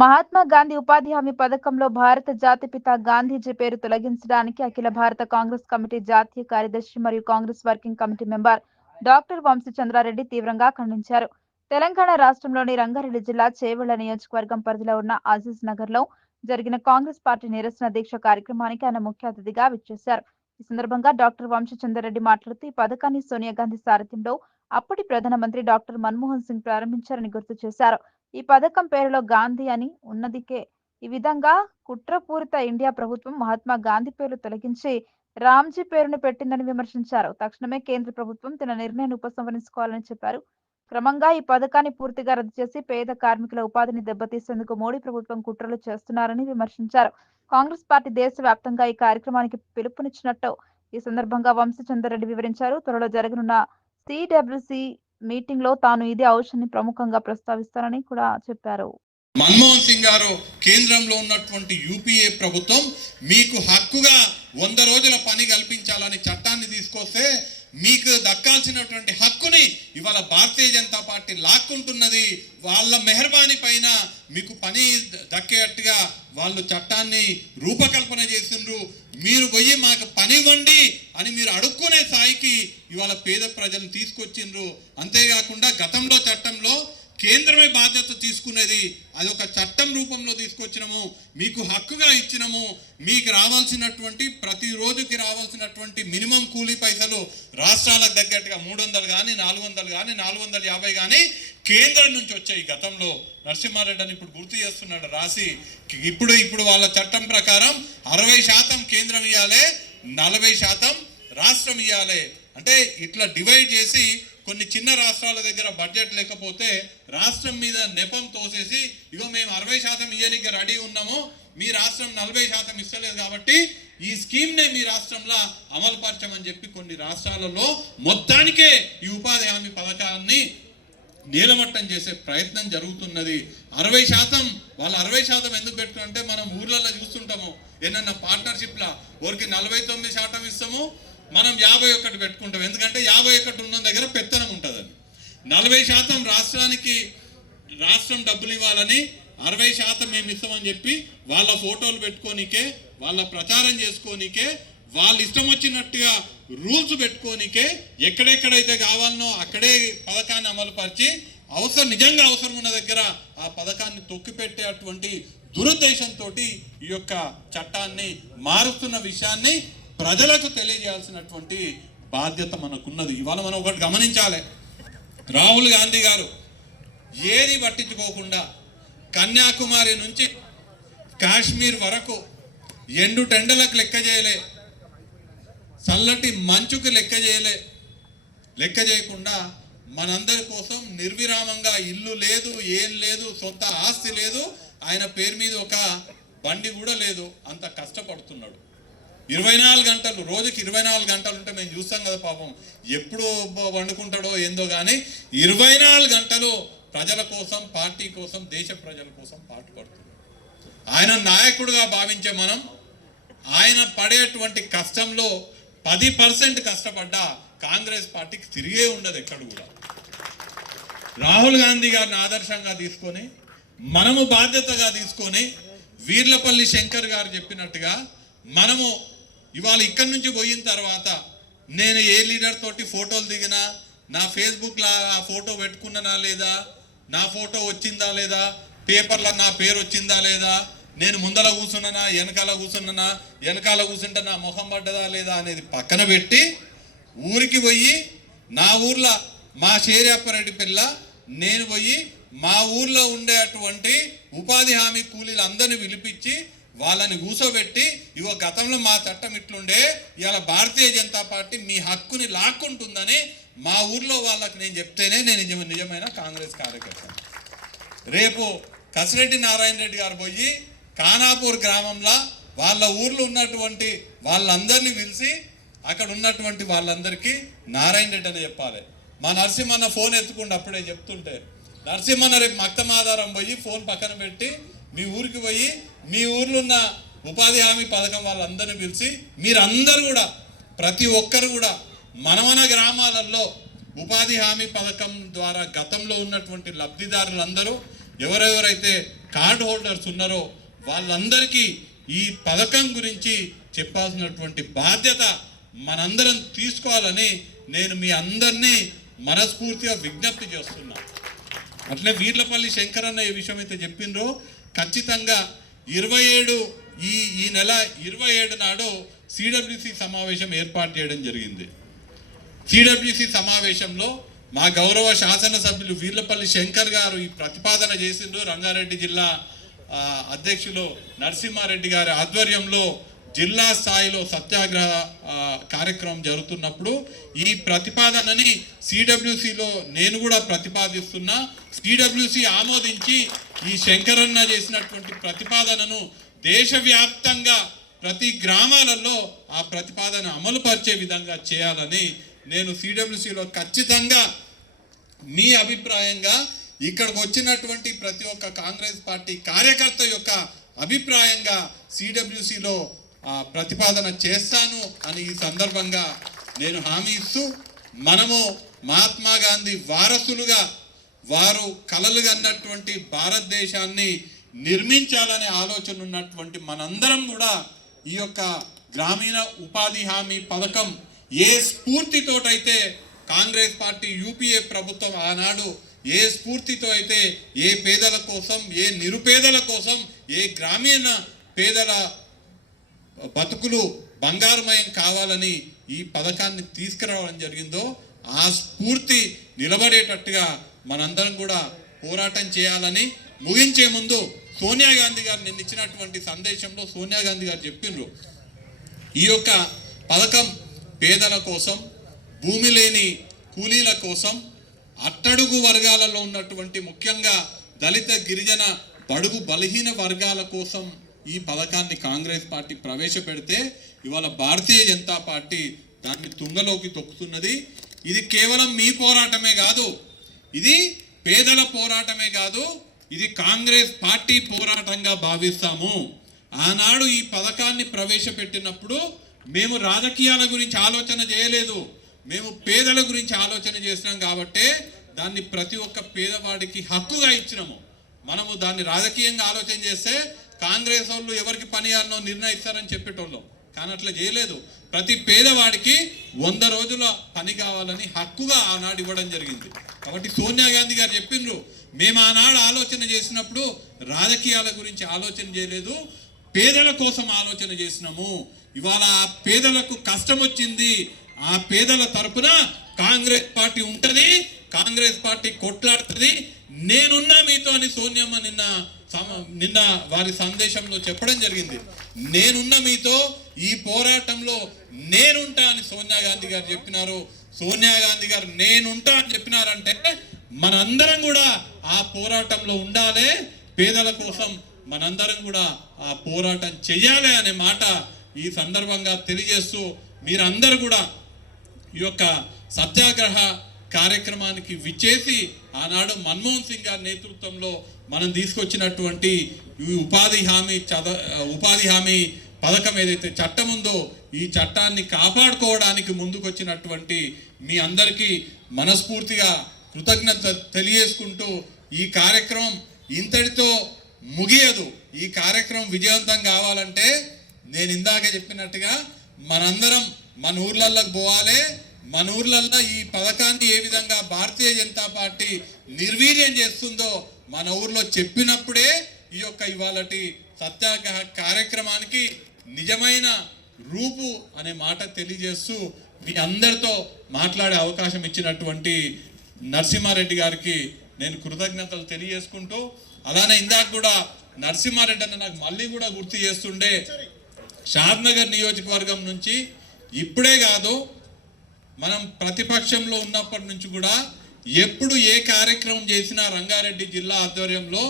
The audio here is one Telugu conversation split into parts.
మహాత్మా గాంధీ ఉపాధి హామీ పథకంలో భారత జాతిపిత గాంధీజీ పేరు తొలగించడానికి అఖిల భారత కాంగ్రెస్ కమిటీ జాతీయ కార్యదర్శి మరియు Congress working committee member doctor Vamshi Chandra Reddy తీవ్రంగా ఖండించారు. తెలంగాణ రాష్ట్రంలోని రంగారెడ్డి జిల్లా చేవెళ్ళ నియోజకవర్గం పరిధిలో ఉన్న అజీజ్ నగర్లో జరిగిన కాంగ్రెస్ పార్టీ నిరసన దీక్ష కార్యక్రమానికి ఆయన ముఖ్య అతిథిగా విచ్చేశారు. ఈ సందర్భంగా డాక్టర్ వంశీ చంద్రారెడ్డి మాట్లాడుతూ ఈ పథకాన్ని సోనియా గాంధీ సారథ్యంలో అప్పటి ప్రధానమంత్రి డాక్టర్ మన్మోహన్ సింగ్ ప్రారంభించారని గుర్తు చేశారు. ఈ పథకం పేరులో గాంధీ అని ఉన్నదికే. ఈ విధంగా కుట్రపూరిత ఇండియా ప్రభుత్వం మహాత్మా గాంధీ పేరు తొలగించి రామ్జీ పేరును పెట్టిందని విమర్శించారు. తక్షణమే కేంద్ర ప్రభుత్వం తన నిర్ణయాన్ని ఉపసంహరించుకోవాలని చెప్పారు. క్రమంగా ఈ పథకాన్ని పూర్తిగా రద్దు చేసి పేద కార్మికుల ఉపాధిని దెబ్బతీసేందుకు మోడీ ప్రభుత్వం కుట్రలు చేస్తున్నారని విమర్శించారు. కాంగ్రెస్ పార్టీ దేశవ్యాప్తంగా ఈ కార్యక్రమానికి పిలుపునిచ్చినట్టు ఈ సందర్భంగా వంశచంద్రరెడ్డి వివరించారు. త్వరలో జరగనున్న సిడబ్ల్యూసి మీటింగ్లో తాను ఇదే అంశాన్ని ప్రముఖంగా ప్రస్తావిస్తారని కూడా చెప్పారు. మన్మోహన్ సింగ్ గారు కేంద్రంలో ఉన్నటువంటి యూపీఏ ప్రభుత్వం మీకు హక్కుగా వంద రోజుల పని కల్పించాలని చట్టాన్ని తీసుకొస్తే మీకు దక్కాల్సినటువంటి హక్కుని ఇవాళ భారతీయ జనతా పార్టీ లాక్కుంటున్నది. వాళ్ళ మెహర్బానీ పైన మీకు పని దక్కేట్టుగా వాళ్ళు చట్టాన్ని రూపకల్పన చేసిండ్రు. మీరు పోయి మాకు పని ఇవ్వండి అని మీరు అడుక్కునే స్థాయికి ఇవాళ పేద ప్రజలను తీసుకొచ్చిండ్రు. అంతేకాకుండా గతంలో చట్టంలో కేంద్రమే బాధ్యత తీసుకునేది అది ఒక చట్టం రూపంలో తీసుకొచ్చినము మీకు హక్కుగా ఇచ్చినము మీకు రావాల్సినటువంటి ప్రతి రోజుకి రావాల్సినటువంటి మినిమం కూలీ పైసలు రాష్ట్రాలకు తగ్గట్టుగా మూడు వందలు కానీ నాలుగు వందలు కానీ నాలుగు వందల యాభై కానీ కేంద్రం నుంచి వచ్చాయి. గతంలో నరసింహారెడ్డి అని ఇప్పుడు గుర్తు చేస్తున్నాడు రాసి ఇప్పుడు ఇప్పుడు వాళ్ళ చట్టం ప్రకారం అరవై శాతం కేంద్రం ఇవ్వాలి నలభై శాతం రాష్ట్రం ఇవ్వాలి అంటే ఇట్లా డివైడ్ చేసి కొన్ని చిన్న రాష్ట్రాల దగ్గర బడ్జెట్ లేకపోతే రాష్ట్రం మీద నెపం తోసేసి ఇగో మేము అరవై శాతం ఇయ్యనికి రెడీ ఉన్నాము మీ రాష్ట్రం నలభై శాతం ఇస్తలేదు కాబట్టి ఈ స్కీమ్నే మీ రాష్ట్రంలో అమలు పరచమని చెప్పి కొన్ని రాష్ట్రాలలో మొత్తానికే ఈ ఉపాధి హామీ పథకాన్ని నీలమట్టం చేసే ప్రయత్నం జరుగుతున్నది. అరవై శాతం వాళ్ళు అరవై శాతం ఎందుకు పెట్టుకుంటే మనం ఊర్లలో చూస్తుంటాము ఏమన్నా పార్ట్నర్షిప్లా ఊరికి నలభై తొమ్మిది శాతం ఇస్తాము మనం యాభై ఒకటి పెట్టుకుంటాం. ఎందుకంటే యాభై ఒకటి ఉన్న దగ్గర పెత్తనం ఉంటుంది అది. నలభై శాతం రాష్ట్రానికి రాష్ట్రం డబ్బులు ఇవ్వాలని అరవై శాతం మేము ఇస్తామని చెప్పి వాళ్ళ ఫోటోలు పెట్టుకోనికే వాళ్ళ ప్రచారం చేసుకోనికే వాళ్ళు ఇష్టం వచ్చినట్టుగా రూల్స్ పెట్టుకోనికే ఎక్కడెక్కడైతే కావాలనో అక్కడే పథకాన్ని అమలుపరిచి అవసరం నిజంగా అవసరం ఉన్న దగ్గర ఆ పథకాన్ని తొక్కిపెట్టేటువంటి దురుద్దేశంతో ఈ యొక్క చట్టాన్ని మారుస్తున్న విషయాన్ని ప్రజలకు తెలియజేయాల్సినటువంటి బాధ్యత మనకున్నది. ఇవాళ మనం ఒకటి గమనించాలి. రాహుల్ గాంధీ గారు ఏది పట్టించుకోకుండా కన్యాకుమారి నుంచి కాశ్మీర్ వరకు ఎండు టెండలకు లెక్క చేయలే. చల్లటి మంచుకు లెక్క చేయలే. లెక్క చేయకుండా మనందరి కోసం నిర్విరామంగా ఇల్లు లేదు ఏం లేదు సొంత ఆస్తి లేదు. ఆయన పేరు మీద ఒక బండి కూడా లేదు. అంత కష్టపడుతున్నాడు. ఇరవై నాలుగు గంటలు రోజుకి ఇరవై నాలుగు గంటలు ఉంటే మేము చూస్తాం కదా పాపం. ఎప్పుడు వండుకుంటాడో ఏందో కానీ ఇరవై నాలుగు గంటలు ప్రజల కోసం పార్టీ కోసం దేశ ప్రజల కోసం పాటుపడుతున్నాడు ఆయన నాయకుడుగా భావించే మనం ఆయన పడేటువంటి కష్టంలో పది పర్సెంట్ కష్టపడ్డా కాంగ్రెస్ పార్టీకి తిరిగే ఉండదు ఎక్కడ కూడా. రాహుల్ గాంధీ గారిని ఆదర్శంగా తీసుకొని మనము బాధ్యతగా తీసుకొని వీర్లపల్లి శంకర్ గారు చెప్పినట్టుగా మనము ఇవాళ ఇక్కడి నుంచి పోయిన తర్వాత నేను ఏ లీడర్ తోటి ఫోటోలు దిగినా నా ఫేస్బుక్లో ఆ ఫోటో పెట్టుకున్నానా లేదా నా ఫోటో వచ్చిందా లేదా పేపర్లో నా పేరు వచ్చిందా లేదా నేను ముందల కూర్చున్నానా వెనకాల కూర్చున్నానా వెనకాల కూర్చుంటే నా మొహం పడ్డదా లేదా అనేది పక్కన పెట్టి ఊరికి పోయి నా ఊర్లో మా షేరియప్పరెడ్డి పిల్ల నేను పోయి మా ఊర్లో ఉండేటువంటి ఉపాధి హామీ కూలీలు అందరిని పిలిపించి వాళ్ళని కూసోబెట్టి ఇవో గతంలో మా చట్టం ఇట్లుండే ఇవాళ భారతీయ జనతా పార్టీ మీ హక్కుని లాక్కుంటుందని మా ఊర్లో వాళ్ళకి నేను చెప్తేనే నేను నిజం నిజమైన కాంగ్రెస్ కార్యకర్త. రేపు కసిరెడ్డి నారాయణ రెడ్డి గారు పోయి కానాపూర్ గ్రామంలో వాళ్ళ ఊర్లో ఉన్నటువంటి వాళ్ళందరినీ పిలిచి అక్కడ ఉన్నటువంటి వాళ్ళందరికీ నారాయణ రెడ్డి అని చెప్పాలి. మా నరసింహన్న ఫోన్ ఎత్తుకుంటే అప్పుడే చెప్తుంటే నరసింహన్న రేపు మక్తం ఆధారం పోయి ఫోన్ పక్కన పెట్టి మీ ఊరికి పోయి మీ ఊర్లో ఉన్న ఉపాధి హామీ పథకం వాళ్ళందరినీ పిలిచి మీరందరూ కూడా ప్రతి ఒక్కరు కూడా మనమన గ్రామాలలో ఉపాధి హామీ పథకం ద్వారా గతంలో ఉన్నటువంటి లబ్ధిదారులందరూ ఎవరెవరైతే కార్డ్ హోల్డర్స్ ఉన్నారో వాళ్ళందరికీ ఈ పథకం గురించి చెప్పాల్సినటువంటి బాధ్యత మనందరం తీసుకోవాలని నేను మీ అందరినీ మనస్ఫూర్తిగా విజ్ఞప్తి చేస్తున్నా. అట్లే వీర్లపల్లి శంకరన్న ఏ విషయం అయితే చెప్పిండ్రో ఖచ్చితంగా ఇరవై ఏడు ఈ ఈ నెల ఇరవై ఏడు నాడు సిడబ్ల్యూసి సమావేశం ఏర్పాటు చేయడం జరిగింది. సిడబ్ల్యూసి సమావేశంలో మా గౌరవ శాసనసభ్యులు వీర్లపల్లి శంకర్ గారు ఈ ప్రతిపాదన చేసిండ్రు. రంగారెడ్డి జిల్లా అధ్యక్షులు నరసింహారెడ్డి గారి ఆధ్వర్యంలో జిల్లా స్థాయిలో సత్యాగ్రహ కార్యక్రమం జరుగుతున్నప్పుడు ఈ ప్రతిపాదనని సిడబ్ల్యూసిలో నేను కూడా ప్రతిపాదిస్తున్నా. సిడబ్ల్యూసి ఆమోదించి ఈ శంకరన్న చేసినటువంటి ప్రతిపాదనను దేశవ్యాప్తంగా ప్రతి గ్రామాలలో ఆ ప్రతిపాదన అమలు పరిచే విధంగా చేయాలని నేను సిడబ్ల్యూసిలో ఖచ్చితంగా మీ అభిప్రాయంగా ఇక్కడికి వచ్చినటువంటి ప్రతి ఒక్క కాంగ్రెస్ పార్టీ కార్యకర్త యొక్క అభిప్రాయంగా సిడబ్ల్యూసిలో ప్రతిపాదన చేస్తాను అని ఈ సందర్భంగా నేను హామీ ఇస్తూ మనము మహాత్మా గాంధీ వారసులుగా వారు కలలు కన్నటువంటి భారతదేశాన్ని నిర్మించాలనే ఆలోచన ఉన్నటువంటి మనందరం కూడా ఈ యొక్క గ్రామీణ ఉపాధి హామీ పథకం ఏ స్ఫూర్తితోటైతే కాంగ్రెస్ పార్టీ యూపీఏ ప్రభుత్వం ఆనాడు ఏ స్ఫూర్తితో అయితే ఏ పేదల కోసం ఏ నిరుపేదల కోసం ఏ గ్రామీణ పేదల బతుకులు బంగారుమయం కావాలని ఈ పథకాన్ని తీసుకురావడం జరిగిందో ఆ స్ఫూర్తి నిలబడేటట్టుగా మనందరం కూడా పోరాటం చేయాలని ముగించే ముందు సోనియా గాంధీ గారు నిన్న ఇచ్చినటువంటి సందేశంలో సోనియా గాంధీ గారు చెప్పిండ్రు ఈ యొక్క పథకం పేదల కోసం భూమి లేని కూలీల కోసం అట్టడుగు వర్గాలలో ఉన్నటువంటి ముఖ్యంగా దళిత గిరిజన బడుగు బలహీన వర్గాల కోసం ఈ పథకాన్ని కాంగ్రెస్ పార్టీ ప్రవేశపెడితే ఇవాళ భారతీయ జనతా పార్టీ దాన్ని తుంగలోకి తొక్కుతున్నది. ఇది కేవలం మీ పోరాటమే కాదు ఇది పేదల పోరాటమే కాదు ఇది కాంగ్రెస్ పార్టీ పోరాటంగా భావిస్తాము. ఆనాడు ఈ పథకాన్ని ప్రవేశపెట్టినప్పుడు మేము రాజకీయాల గురించి ఆలోచన చేయలేదు. మేము పేదల గురించి ఆలోచన చేసినాం కాబట్టే దాన్ని ప్రతి ఒక్క పేదవాడికి హక్కుగా ఇచ్చినాము. మనము దాన్ని రాజకీయంగా ఆలోచన చేస్తే కాంగ్రెస్ వాళ్ళు ఎవరికి పని చేయాలనో నిర్ణయిస్తారని చెప్పేటోళ్ళం. కానీ అట్లా చేయలేదు. ప్రతి పేదవాడికి వంద రోజుల పని కావాలని హక్కుగా ఆనాడు ఇవ్వడం జరిగింది. కాబట్టి సోనియా గాంధీ గారు చెప్పిండ్రు మేము ఆనాడు ఆలోచన చేసినప్పుడు రాజకీయాల గురించి ఆలోచన చేయలేదు పేదల కోసం ఆలోచన చేసినాము. ఇవాళ ఆ పేదలకు కష్టం వచ్చింది ఆ పేదల తరపున కాంగ్రెస్ పార్టీ ఉంటుంది కాంగ్రెస్ పార్టీ కొట్లాడుతుంది నేనున్నా సోనియమ్మ నిన్న నిన్న వారి సందేశంలో చెప్పడం జరిగింది. నేనున్న మీతో ఈ పోరాటంలో నేనుంటా అని సోనియా గాంధీ గారు చెప్పినారు. సోనియా గాంధీ గారు నేనుంటా అని చెప్పినారంటే మనందరం కూడా ఆ పోరాటంలో ఉండాలి. పేదల కోసం మనందరం కూడా ఆ పోరాటం చెయ్యాలి అనే మాట ఈ సందర్భంగా తెలియజేస్తూ మీరందరూ కూడా ఈ యొక్క సత్యాగ్రహ కార్యక్రమానికి విచ్చేసి ఆనాడు మన్మోహన్ సింగ్ గారి నేతృత్వంలో మనం తీసుకొచ్చినటువంటి ఈ ఉపాధి హామీ చద ఉపాధి హామీ పథకం ఏదైతే చట్టం ఉందో ఈ చట్టాన్ని కాపాడుకోవడానికి ముందుకొచ్చినటువంటి మీ అందరికీ మనస్ఫూర్తిగా కృతజ్ఞత తెలియజేసుకుంటూ ఈ కార్యక్రమం ఇంతటితో ముగియదు. ఈ కార్యక్రమం విజయవంతం కావాలంటే నేను ఇందాక చెప్పినట్టుగా మనందరం మన ఊర్లలోకి పోవాలి. మన ఊర్లల్లో ఈ పథకాన్ని ఏ విధంగా భారతీయ జనతా పార్టీ నిర్వీర్యం చేస్తుందో మన ఊర్లో చెప్పినప్పుడే ఈ యొక్క ఇవాళటి సత్యాగ్రహ కార్యక్రమానికి నిజమైన రూపు అనే మాట తెలియజేస్తూ మీ అందరితో మాట్లాడే అవకాశం ఇచ్చినటువంటి నరసింహారెడ్డి గారికి నేను కృతజ్ఞతలు తెలియజేసుకుంటూ అలానే ఇందాక కూడా నరసింహారెడ్డి అన్న నాకు మళ్ళీ కూడా గుర్తు చేస్తుండే షాద్నగర్ నియోజకవర్గం నుంచి ఇప్పుడే కాదు మనం ప్రతిపక్షంలో ఉన్నప్పటి నుంచి కూడా ఎప్పుడు ఏ కార్యక్రమం చేసినా రంగారెడ్డి జిల్లా ఆధ్వర్యంలో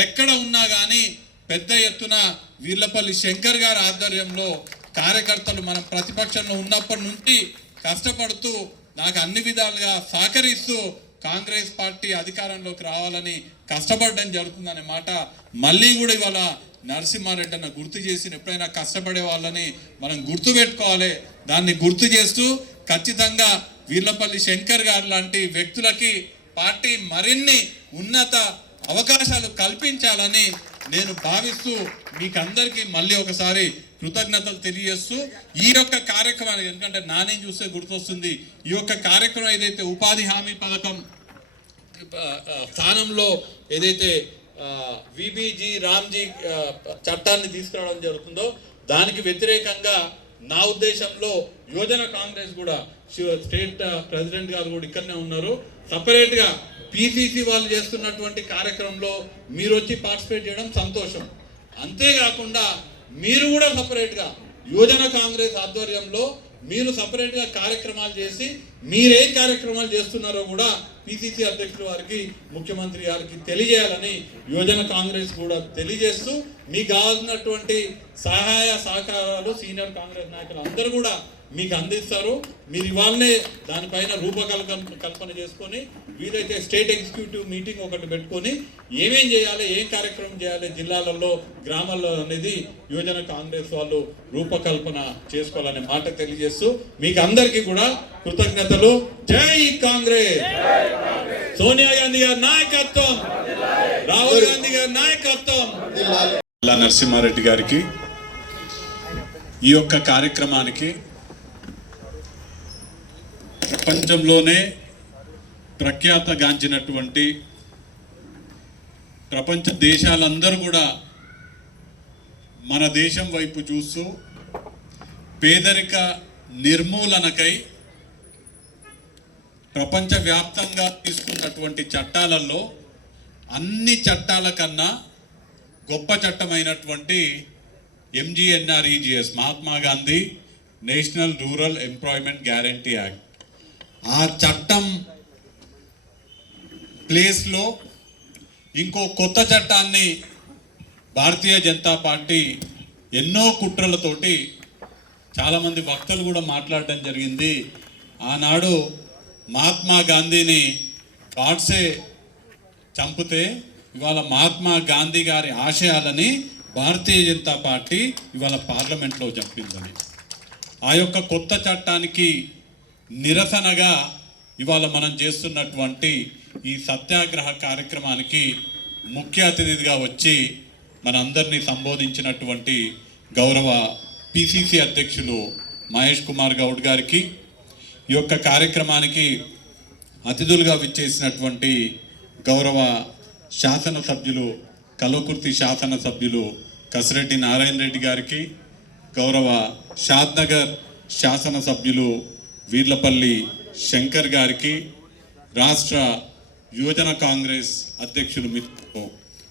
ఎక్కడ ఉన్నా కానీ పెద్ద ఎత్తున వీర్లపల్లి శంకర్ గారి ఆధ్వర్యంలో కార్యకర్తలు మనం ప్రతిపక్షంలో ఉన్నప్పటి నుంచి కష్టపడుతూ నాకు అన్ని విధాలుగా సహకరిస్తూ కాంగ్రెస్ పార్టీ అధికారంలోకి రావాలని కష్టపడడం జరుగుతుందనే మాట మళ్ళీ కూడా ఇవాళ నరసింహారెడ్డి అన్న గుర్తు చేసి ఎప్పుడైనా కష్టపడే వాళ్ళని మనం గుర్తుపెట్టుకోవాలి. దాన్ని గుర్తు చేస్తూ ఖచ్చితంగా వీర్లపల్లి శంకర్ గారు లాంటి వ్యక్తులకి పార్టీ మరిన్ని ఉన్నత అవకాశాలు కల్పించాలని నేను భావిస్తూ మీకు అందరికీ మళ్ళీ ఒకసారి కృతజ్ఞతలు తెలియజేస్తూ ఈ యొక్క కార్యక్రమానికి ఎందుకంటే నానే చూస్తే గుర్తొస్తుంది ఈ యొక్క కార్యక్రమం ఏదైతే ఉపాధి హామీ పథకం స్థానంలో ఏదైతే విబిజీ రామ్జీ చట్టాన్ని తీసుకురావడం జరుగుతుందో దానికి వ్యతిరేకంగా నా ఉద్దేశంలో యువజన కాంగ్రెస్ కూడా స్టేట్ ప్రెసిడెంట్ గారు కూడా ఇక్కడనే ఉన్నారు. సపరేట్గా పీసీసీ వాళ్ళు చేస్తున్నటువంటి కార్యక్రమంలో మీరు వచ్చి పార్టిసిపేట్ చేయడం సంతోషం. అంతేకాకుండా మీరు కూడా సపరేట్గా యువజన కాంగ్రెస్ ఆధ్వర్యంలో మీరు సపరేట్గా కార్యక్రమాలు చేసి మీరే కార్యక్రమాలు చేస్తున్నారో కూడా పిసిసి అధ్యక్షుడు వారికి ముఖ్యమంత్రి గారికి తెలియజేయాలని యువజన కాంగ్రెస్ కూడా తెలియజేస్తూ మీకు కావాల్సినటువంటి సహాయ సహకారాలు సీనియర్ కాంగ్రెస్ నాయకులు అందరూ కూడా మీకు అందిస్తారు. మీరు ఇవాళనే దానిపైన రూపకల్పన కల్పన చేసుకొని వీలైతే స్టేట్ ఎగ్జిక్యూటివ్ మీటింగ్ ఒకటి పెట్టుకొని ఏమేం చేయాలి ఏం కార్యక్రమం చేయాలి జిల్లాలలో గ్రామాల్లో అనేది యువజన కాంగ్రెస్ వాళ్ళు రూపకల్పన చేసుకోవాలనే మాట తెలియజేస్తూ మీకు అందరికీ కూడా కృతజ్ఞతలు. జై కాంగ్రెస్! సోనియా గాంధీ గారి నాయకత్వం! రాహుల్ గాంధీ గారి నాయకత్వం! జిల్లా నరసింహారెడ్డి గారికి ఈ యొక్క కార్యక్రమానికి ప్రపంచంలోనే ప్రఖ్యాతగాంచినటువంటి ప్రపంచ దేశాలందరూ కూడా మన దేశం వైపు చూస్తూ పేదరిక నిర్మూలనకై ప్రపంచవ్యాప్తంగా తీసుకున్నటువంటి చట్టాలలో అన్ని చట్టాల కన్నా గొప్ప చట్టమైనటువంటి MGNREGS Mahatma Gandhi National Rural Employment Guarantee Act. ఆ చట్టం ప్లేస్లో ఇంకో కొత్త చట్టాన్ని భారతీయ జనతా పార్టీ ఎన్నో కుట్రలతోటి చాలామంది వక్తలు కూడా మాట్లాడడం జరిగింది. ఆనాడు మహాత్మా గాంధీని గాడ్సే చంపితే ఇవాళ మహాత్మా గాంధీ గారి ఆశయాలని భారతీయ జనతా పార్టీ ఇవాళ పార్లమెంట్లో చెప్పిందని. ఆ యొక్క కొత్త చట్టానికి నిరసనగా ఇవాళ మనం చేస్తున్నటువంటి ఈ సత్యాగ్రహ కార్యక్రమానికి ముఖ్య అతిథిగా వచ్చి మనందరినీ సంబోధించినటువంటి గౌరవ పిసిసి అధ్యక్షులు మహేష్ కుమార్ గౌడ్ గారికి ఈ యొక్క కార్యక్రమానికి అతిథులుగా విచ్చేసినటువంటి గౌరవ శాసనసభ్యులు కల్వకుర్తి శాసనసభ్యులు కసిరెడ్డి నారాయణ రెడ్డి గారికి గౌరవ షాద్నగర్ శాసనసభ్యులు వీర్లపల్లి శంకర్ గారికి రాష్ట్ర యువజన కాంగ్రెస్ అధ్యక్షులు మిత్రులు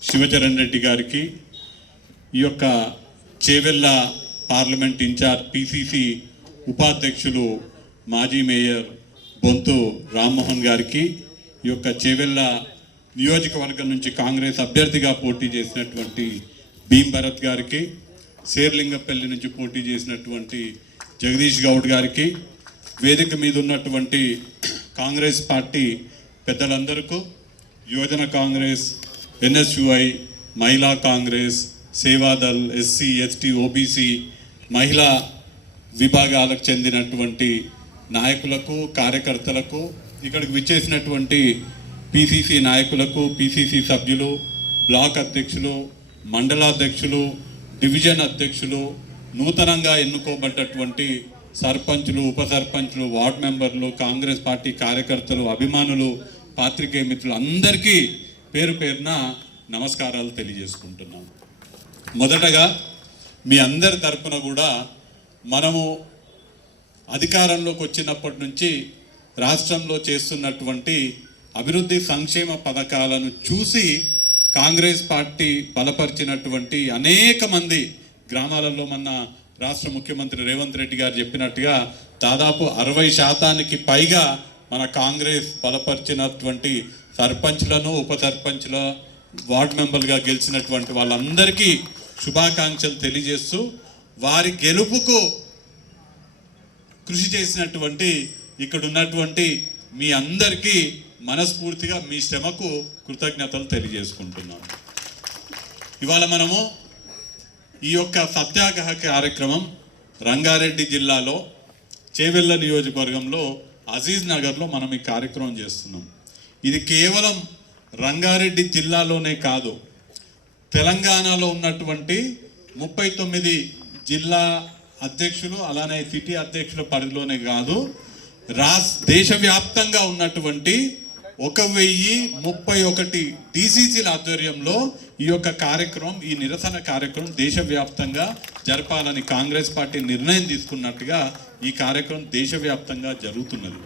శివచరణ్ రెడ్డి గారికి ఈ యొక్క చేవెళ్ళ పార్లమెంట్ ఇన్ఛార్జ్ పిసిసి ఉపాధ్యక్షులు మాజీ మేయర్ బొంతు రామ్మోహన్ గారికి ఈ యొక్క చేవెళ్ళ నియోజకవర్గం నుంచి కాంగ్రెస్ అభ్యర్థిగా పోటీ చేసినటువంటి భీమ్ భరత్ గారికి శేర్లింగపల్లి నుంచి పోటీ చేసినటువంటి జగదీష్ గౌడ్ గారికి వేదిక మీద ఉన్నటువంటి కాంగ్రెస్ పార్టీ పెద్దలందరికీ యువజన కాంగ్రెస్ ఎన్ఎస్యుఐ మహిళా Congress Seva Dal SC ST OBC మహిళా విభాగాలకు చెందినటువంటి నాయకులకు కార్యకర్తలకు ఇక్కడికి విచ్చేసినటువంటి పిసిసి నాయకులకు పిసిసి సభ్యులు బ్లాక్ అధ్యక్షులు మండలాధ్యక్షులు డివిజన్ అధ్యక్షులు నూతనంగా ఎన్నుకోబడ్డటువంటి సర్పంచులు ఉప సర్పంచులు వార్డ్ మెంబర్లు కాంగ్రెస్ పార్టీ కార్యకర్తలు అభిమానులు పాత్రికేయ మిత్రులు అందరికీ పేరు పేరున నమస్కారాలు తెలియజేసుకుంటున్నాం. మొదటగా మీ అందరి తరపున కూడా మనము అధికారంలోకి వచ్చినప్పటి నుంచి రాష్ట్రంలో చేస్తున్నటువంటి అభివృద్ధి సంక్షేమ పథకాలను చూసి కాంగ్రెస్ పార్టీ బలపరిచినటువంటి అనేక మంది గ్రామాలలో మన రాష్ట్ర ముఖ్యమంత్రి రేవంత్ రెడ్డి గారు చెప్పినట్టుగా దాదాపు అరవై శాతానికి పైగా మన కాంగ్రెస్ బలపరిచినటువంటి సర్పంచ్లను ఉప సర్పంచ్ల వార్డ్ మెంబర్గా గెలిచినటువంటి వాళ్ళందరికీ శుభాకాంక్షలు తెలియజేస్తూ వారి గెలుపుకు కృషి చేసినటువంటి ఇక్కడ ఉన్నటువంటి మీ అందరికీ మనస్ఫూర్తిగా మీ శ్రమకు కృతజ్ఞతలు తెలియజేసుకుంటున్నాను. ఇవాళ మనము ఈ యొక్క సత్యాగ్రహ కార్యక్రమం రంగారెడ్డి జిల్లాలో చేవెళ్ళ నియోజకవర్గంలో అజీజ్ నగర్లో మనం ఈ కార్యక్రమం చేస్తున్నాం. ఇది కేవలం రంగారెడ్డి జిల్లాలోనే కాదు తెలంగాణలో ఉన్నటువంటి ముప్పై తొమ్మిది జిల్లా అధ్యక్షులు అలానే సిటీ అధ్యక్షుల పరిధిలోనే కాదు రాస్ దేశవ్యాప్తంగా ఉన్నటువంటి ఒక వెయ్యి ముప్పై ఒకటి డీసీసీల ఆధ్వర్యంలో ఈ యొక్క కార్యక్రమం ఈ నిరసన కార్యక్రమం దేశవ్యాప్తంగా జరపాలని కాంగ్రెస్ పార్టీ నిర్ణయం తీసుకున్నట్టుగా ఈ కార్యక్రమం దేశవ్యాప్తంగా జరుగుతున్నది.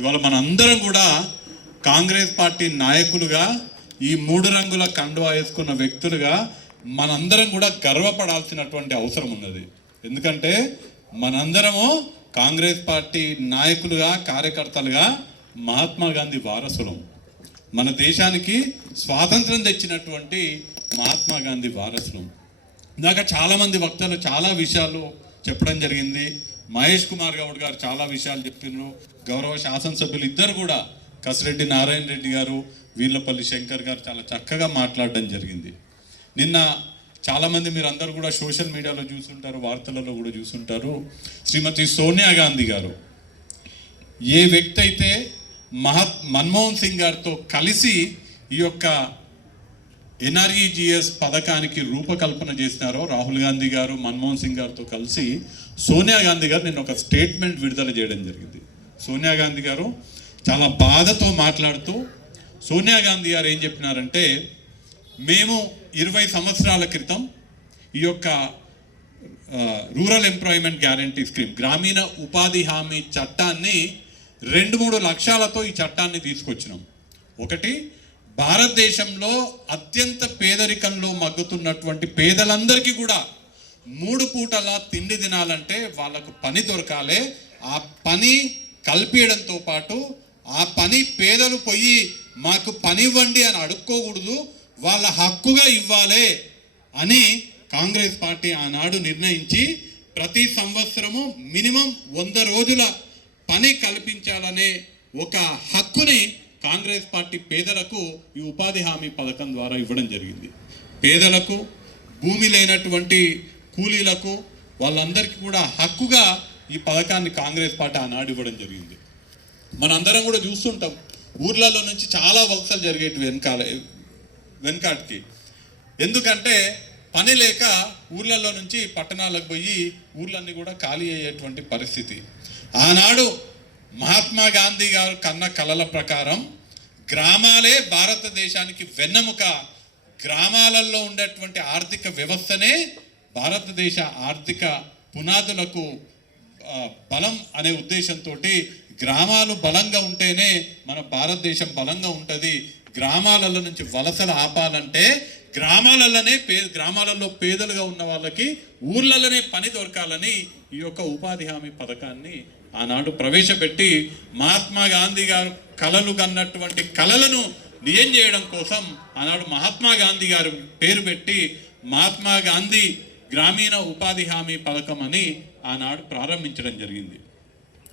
ఇవాళ మనందరం కూడా కాంగ్రెస్ పార్టీ నాయకులుగా ఈ మూడు రంగుల కండువా వేసుకున్న వ్యక్తులుగా మనందరం కూడా గర్వపడాల్సినటువంటి అవసరం ఉన్నది. ఎందుకంటే మనందరము కాంగ్రెస్ పార్టీ నాయకులుగా కార్యకర్తలుగా మహాత్మా గాంధీ వారసులం. మన దేశానికి స్వాతంత్రం తెచ్చినటువంటి మహాత్మా గాంధీ వారసులం. ఇందాక చాలామంది వక్తలు చాలా విషయాలు చెప్పడం జరిగింది. మహేష్ కుమార్ గౌడ్ గారు చాలా విషయాలు చెప్పినారు. గౌరవ శాసనసభ్యులు ఇద్దరు కూడా కసిరెడ్డి నారాయణ రెడ్డి గారు వీళ్ళపల్లి శంకర్ గారు చాలా చక్కగా మాట్లాడడం జరిగింది. నిన్న చాలామంది మీరు అందరూ కూడా సోషల్ మీడియాలో చూసుంటారు వార్తలలో కూడా చూసుంటారు. శ్రీమతి సోనియా గాంధీ గారు ఏ వ్యక్తి అయితే మహత్ మన్మోహన్ సింగ్ గారితో కలిసి ఈ యొక్క ఎన్ఆర్ఈజిఎస్ పథకానికి రూపకల్పన చేసినారో రాహుల్ గాంధీ గారు మన్మోహన్ సింగ్ గారితో కలిసి సోనియా గాంధీ గారు నేను ఒక స్టేట్మెంట్ విడుదల చేయడం జరిగింది. సోనియా గాంధీ గారు చాలా బాధతో మాట్లాడుతూ సోనియా గాంధీ గారు ఏం చెప్పినారంటే మేము ఇరవై సంవత్సరాల క్రితం ఈ యొక్క రూరల్ ఎంప్లాయ్మెంట్ గ్యారంటీ స్కీమ్ గ్రామీణ ఉపాధి హామీ చట్టాన్ని రెండు మూడు లక్ష్యాలతో ఈ చట్టాన్ని తీసుకొచ్చినాం. ఒకటి భారతదేశంలో అత్యంత పేదరికంలో మగ్గుతున్నటువంటి పేదలందరికీ కూడా మూడు పూటల తిండి తినాలంటే వాళ్ళకు పని దొరకాలి. ఆ పని కల్పించడంతో పాటు ఆ పని పేదలు పోయి మాకు పని ఇవ్వండి అని అడుక్కోకూడదు వాళ్ళ హక్కుగా ఇవ్వాలి అని కాంగ్రెస్ పార్టీ ఆనాడు నిర్ణయించి ప్రతి సంవత్సరము మినిమం వంద రోజుల పని కల్పించాలనే ఒక హక్కుని కాంగ్రెస్ పార్టీ పేదలకు ఈ ఉపాధి హామీ పథకం ద్వారా ఇవ్వడం జరిగింది. పేదలకు భూమి లేనటువంటి కూలీలకు వాళ్ళందరికీ కూడా హక్కుగా ఈ పథకాన్ని కాంగ్రెస్ పార్టీ ఆనాడు ఇవ్వడం జరిగింది. మనందరం కూడా చూస్తుంటాం. ఊర్లలో నుంచి చాలా వలసలు జరిగేటి వెనకాల వెనకాటికి. ఎందుకంటే పని లేక ఊర్లలో నుంచి పట్టణాలకు పోయి ఊర్లన్నీ కూడా ఖాళీ అయ్యేటువంటి పరిస్థితి. ఆనాడు మహాత్మా గాంధీ గారు కన్న కలల ప్రకారం గ్రామాలే భారతదేశానికి వెన్నెముక. గ్రామాలలో ఉండేటువంటి ఆర్థిక వ్యవస్థనే భారతదేశ ఆర్థిక పునాదులకు బలం అనే ఉద్దేశంతో గ్రామాలు బలంగా ఉంటేనే మన భారతదేశం బలంగా ఉంటుంది. గ్రామాలలో నుంచి వలసలు ఆపాలంటే గ్రామాలలోనే పే గ్రామాలలో పేదలుగా ఉన్న వాళ్ళకి ఊర్లలోనే పని దొరకాలని ఈ యొక్క ఉపాధి హామీ పథకాన్ని ఆనాడు ప్రవేశపెట్టి మహాత్మా గాంధీ గారు కలలు కన్నటువంటి కళలను నిజం చేయడం కోసం ఆనాడు మహాత్మా గాంధీ గారు పేరు పెట్టి మహాత్మా గాంధీ గ్రామీణ ఉపాధి హామీ పథకం అని ఆనాడు ప్రారంభించడం జరిగింది.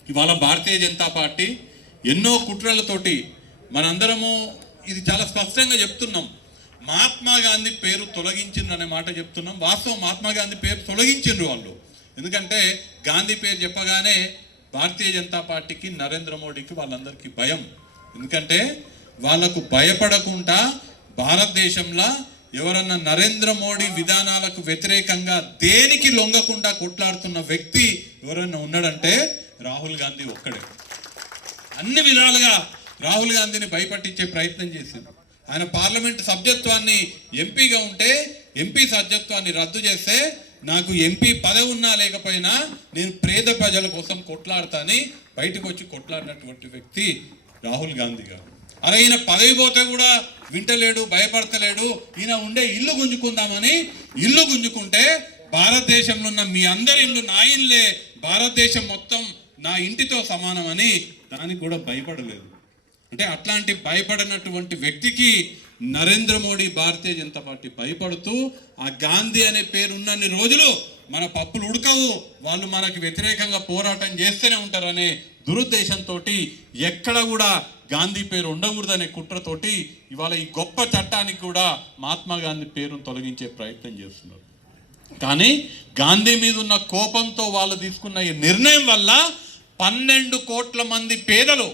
ఇవాళ భారతీయ జనతా పార్టీ ఎన్నో కుట్రలతోటి మనందరము ఇది చాలా స్పష్టంగా చెప్తున్నాం. మహాత్మా గాంధీ పేరు తొలగించిండ్రు అనే మాట చెప్తున్నాం. వాస్తవం మహాత్మా గాంధీ పేరు తొలగించిండ్రు వాళ్ళు. ఎందుకంటే గాంధీ పేరు చెప్పగానే భారతీయ జనతా పార్టీకి నరేంద్ర మోడీకి వాళ్ళందరికీ భయం. ఎందుకంటే వాళ్ళకు భయపడకుండా భారతదేశంలో ఎవరన్నా నరేంద్ర మోడీ విధానాలకు వ్యతిరేకంగా దేనికి లొంగకుండా కొట్లాడుతున్న వ్యక్తి ఎవరైనా ఉన్నాడంటే రాహుల్ గాంధీ ఒక్కడే. అన్ని విధాలుగా రాహుల్ గాంధీని భయపట్టించే ప్రయత్నం చేసింది. ఆయన పార్లమెంట్ సభ్యత్వాన్ని ఎంపీగా ఉంటే ఎంపీ సభ్యత్వాన్ని రద్దు చేస్తే నాకు ఎంపీ పదవి ఉన్నా లేకపోయినా నేను పేద ప్రజల కోసం కొట్లాడతాని బయటకు వచ్చి కొట్లాడినటువంటి వ్యక్తి రాహుల్ గాంధీ గారు. అరే ఈయన పదవి పోతే కూడా వింటలేడు భయపడతలేడు ఈయన ఉండే ఇల్లు గుంజుకుందామని ఇల్లు గుంజుకుంటే భారతదేశంలో ఉన్న మీ అందరి ఇల్లు నా ఇల్లే భారతదేశం మొత్తం నా ఇంటితో సమానమని దానికి కూడా భయపడలేదు. అంటే అట్లాంటి భయపడినటువంటి వ్యక్తికి నరేంద్ర మోడీ భారతీయ జనతా పార్టీ భయపడుతూ ఆ గాంధీ అనే పేరు ఉన్నన్ని రోజులు మన పప్పులు ఉడకవు వాళ్ళు మనకి వ్యతిరేకంగా పోరాటం చేస్తూనే ఉంటారనే దురుద్దేశంతో ఎక్కడ కూడా గాంధీ పేరు ఉండకూడదనే కుట్రతోటి ఇవాళ ఈ గొప్ప చట్టానికి కూడా మహాత్మా గాంధీ పేరును తొలగించే ప్రయత్నం చేస్తున్నారు. కానీ గాంధీ మీద ఉన్న కోపంతో వాళ్ళు తీసుకున్న ఈ నిర్ణయం వల్ల పన్నెండు కోట్ల మంది పేదలు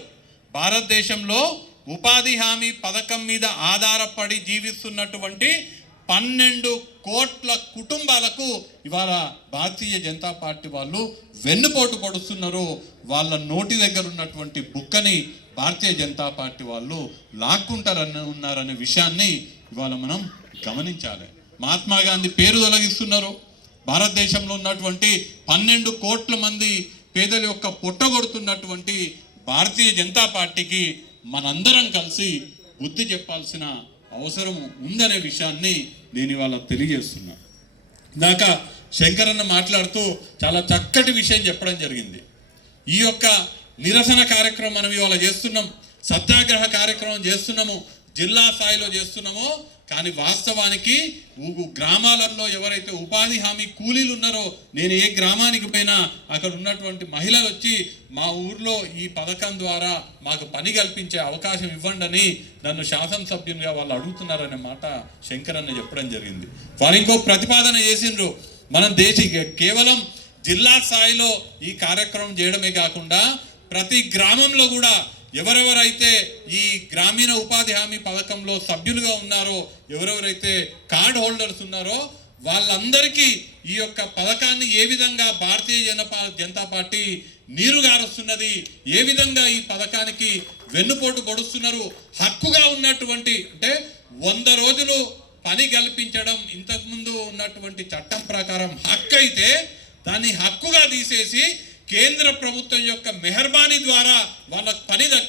భారతదేశంలో ఉపాధి హామీ పథకం మీద ఆధారపడి జీవిస్తున్నటువంటి పన్నెండు కోట్ల కుటుంబాలకు ఇవాళ భారతీయ జనతా పార్టీ వాళ్ళు వెన్నుపోటు పడుతున్నారు వాళ్ళ నోటి దగ్గర ఉన్నటువంటి బుక్కని భారతీయ జనతా పార్టీ వాళ్ళు లాక్కుంటారని ఉన్నారనే విషయాన్ని ఇవాళ మనం గమనించాలి. మహాత్మా గాంధీ పేరు తొలగిస్తున్నారు. భారతదేశంలో ఉన్నటువంటి పన్నెండు కోట్ల మంది పేదల యొక్క పొట్టగొడుతున్నటువంటి భారతీయ జనతా పార్టీకి మనందరం కలిసి బుద్ధి చెప్పాల్సిన అవసరం ఉందనే విషయాన్ని నేను ఇవాళ తెలియజేస్తున్నా. ఇందాక శంకరన్న మాట్లాడుతూ చాలా చక్కటి విషయం చెప్పడం జరిగింది. ఈ యొక్క నిరసన కార్యక్రమం మనం ఇవాళ చేస్తున్నాం సత్యాగ్రహ కార్యక్రమం చేస్తున్నాము జిల్లా స్థాయిలో చేస్తున్నామో కానీ వాస్తవానికి ఊ- గ్రామాలలో ఎవరైతే ఉపాధి హామీ కూలీలు ఉన్నారో నేను ఏ గ్రామానికి పోయినా అక్కడ ఉన్నటువంటి మహిళలు వచ్చి మా ఊర్లో ఈ పథకం ద్వారా మాకు పని కల్పించే అవకాశం ఇవ్వండి అని నన్ను శాసనసభ్యునిగా వాళ్ళు అడుగుతున్నారనే మాట శంకరన్న చెప్పడం జరిగింది. వారు ఇంకో ప్రతిపాదన చేసిండ్రు. మనం దేశ కేవలం జిల్లా స్థాయిలో ఈ కార్యక్రమం చేయడమే కాకుండా ప్రతి గ్రామంలో కూడా ఎవరెవరైతే ఈ గ్రామీణ ఉపాధి హామీ పథకంలో సభ్యులుగా ఉన్నారో ఎవరెవరైతే కార్డ్ హోల్డర్స్ ఉన్నారో వాళ్ళందరికీ ఈ యొక్క పథకాన్ని ఏ విధంగా భారతీయ జనపా జనతా పార్టీ నీరు గారుస్తున్నది ఏ విధంగా ఈ పథకానికి వెన్నుపోటు పొడుస్తున్నారు హక్కుగా ఉన్నటువంటి అంటే వంద రోజులు పని కల్పించడం ఇంతకుముందు ఉన్నటువంటి చట్టం ప్రకారం హక్కు అయితే దాన్ని హక్కుగా తీసేసి కేంద్ర ప్రభుత్వం యొక్క మెహర్బానీ ద్వారా వాళ్ళకు పని దక్కి